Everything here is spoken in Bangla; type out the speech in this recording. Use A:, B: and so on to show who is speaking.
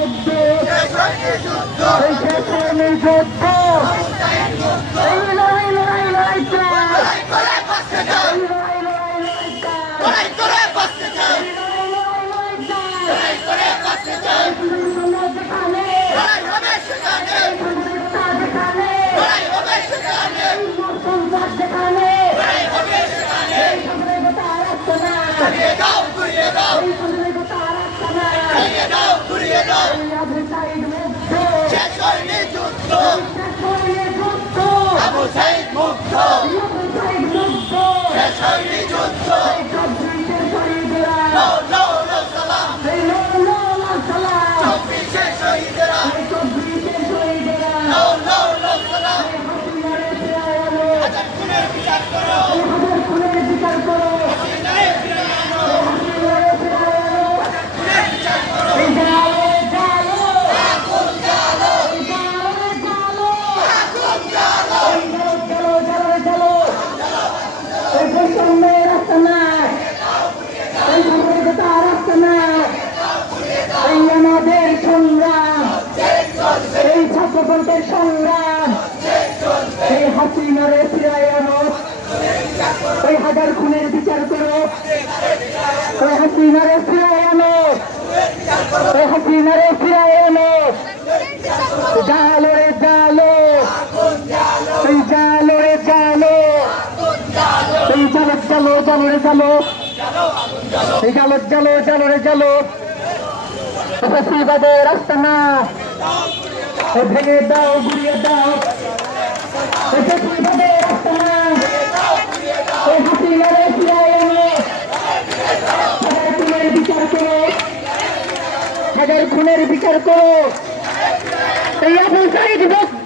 A: যুদ্ধ
B: এই শেখ
A: রানীর যুদ্ধ
B: এই লড়াই লড়াই লড়াইটা Here
A: you go! যুদ্ধ।
B: বিরুদ্ধে যুদ্ধ। আমাদের সংগ্রাম। এই ছাত্রপন্থের সংগ্রাম। এই হাসিনারে নারে ওই হাজার খুনের বিচার করো। ওই হাসিনারে ফিরায় আনো। ওই হাসিনারে ফিরায় আনো। জালো রে জালো। এই জালো রে জালো। এই জালো জালো জালো রে জালো। এই জালো জালো জালো রে জালো। ಸಸಿವದೆ ರಸ್ತನ ಎದೆಗೆದಾವು ಗುರಿಯದಾವು ಸಸಿವದೆ ರಸ್ತನ ಹಸಿಲರೆ ಸಿಯಾಯನೆ খুনের বিচার করো তাদের খুনের বিচার করো এই আবু সাইদ ব্যক্তি